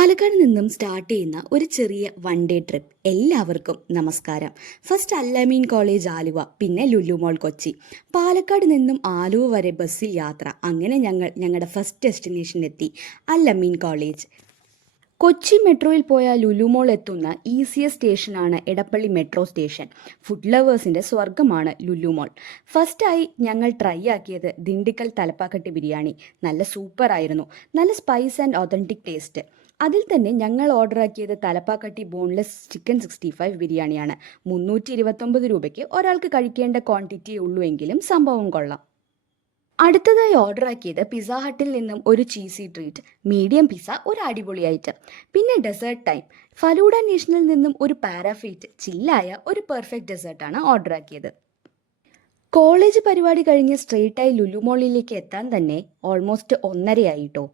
പാലക്കാട് നിന്നും സ്റ്റാർട്ട് ചെയ്യുന്ന ഒരു ചെറിയ വൺ ഡേ ട്രിപ്പ്. എല്ലാവർക്കും നമസ്കാരം. ഫസ്റ്റ് അല്ലമീൻ കോളേജ് ആലുവ, പിന്നെ ലുലു മോൾ കൊച്ചി. പാലക്കാട് നിന്നും ആലുവ വരെ ബസ്സിൽ യാത്ര. അങ്ങനെ ഞങ്ങളുടെ ഫസ്റ്റ് ഡെസ്റ്റിനേഷനിലെത്തി, അല്ലമീൻ കോളേജ്. കൊച്ചി മെട്രോയിൽ പോയ ലുലു മോൾ എത്തുന്ന ഈസിയസ്റ്റ് സ്റ്റേഷനാണ് എടപ്പള്ളി മെട്രോ സ്റ്റേഷൻ. ഫുഡ് ലവേഴ്സിൻ്റെ സ്വർഗമാണ് ലുലു മോൾ. ഫസ്റ്റായി ഞങ്ങൾ ട്രൈ ആക്കിയത് ദിണ്ടിക്കൽ തലപ്പാക്കട്ടി ബിരിയാണി. നല്ല സൂപ്പറായിരുന്നു. നല്ല സ്പൈസ് ആൻഡ് ഒതൻറ്റിക് ടേസ്റ്റ്. അതിൽ തന്നെ ഞങ്ങൾ ഓർഡർ ആക്കിയത് തലപ്പാക്കട്ടി ബോൺലെസ് ചിക്കൻ 65 ബിരിയാണിയാണ്. 329 രൂപയ്ക്ക് ഒരാൾക്ക് കഴിക്കേണ്ട ക്വാണ്ടിറ്റിയേ ഉള്ളൂ എങ്കിലും സംഭവം കൊള്ളാം. അടുത്തതായി ഓർഡർ ആക്കിയത് പിസ്സ ഹട്ടിൽ നിന്നും ഒരു ചീസി ട്രീറ്റ്, മീഡിയം പിസ്സ, ഒരു അടിപൊളി ഐറ്റം. പിന്നെ ഡെസേർട്ട് ടൈം. ഫലൂഡ നേഷനിൽ നിന്നും ഒരു പാരാഫീറ്റ്, ചില്ലായ ഒരു പെർഫെക്റ്റ് ഡെസേർട്ടാണ് ഓർഡർ ആക്കിയത്. കോളേജ് പരിപാടി കഴിഞ്ഞ് സ്ട്രെയിറ്റായി ലുലു മോളിലേക്ക് എത്താൻ തന്നെ ഓൾമോസ്റ്റ് 1:30 ആയിട്ടോ.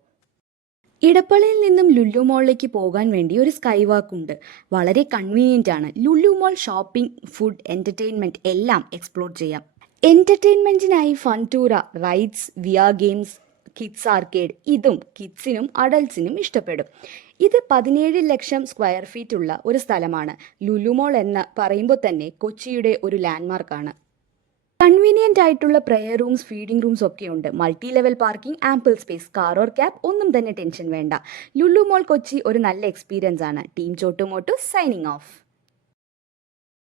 ഇടപ്പള്ളിയിൽ നിന്നും ലുലു മോളിലേക്ക് പോകാൻ വേണ്ടി ഒരു സ്കൈ വാക്ക് ഉണ്ട്. വളരെ കൺവീനിയൻ്റ് ആണ്. Lulu mall shopping, food, entertainment എല്ലാം എക്സ്പ്ലോർ ചെയ്യാം. എൻ്റർടൈൻമെൻറ്റിനായി Funtura, rides, VR games, kids arcade. ഇതും കിഡ്സിനും അഡൾട്ട്സിനും ഇഷ്ടപ്പെടും. ഇത് 17 ലക്ഷം സ്ക്വയർ ഫീറ്റ് ഉള്ള ഒരു സ്ഥലമാണ്. ലുലു മോൾ എന്ന് പറയുമ്പോൾ തന്നെ കൊച്ചിയുടെ ഒരു ലാൻഡ്മാർക്കാണ്. കൺവീനിയൻ്റ് ആയിട്ടുള്ള പ്രെയർ റൂംസ്, ഫീഡിംഗ് റൂംസ് ഒക്കെ ഉണ്ട്. Multi level parking, ample space, car or cab, ഒന്നും തന്നെ ടെൻഷൻ വേണ്ട. ലുലു മോൾ കൊച്ചി ഒരു നല്ല എക്സ്പീരിയൻസ് ആണ്. Team Chottumottu signing of.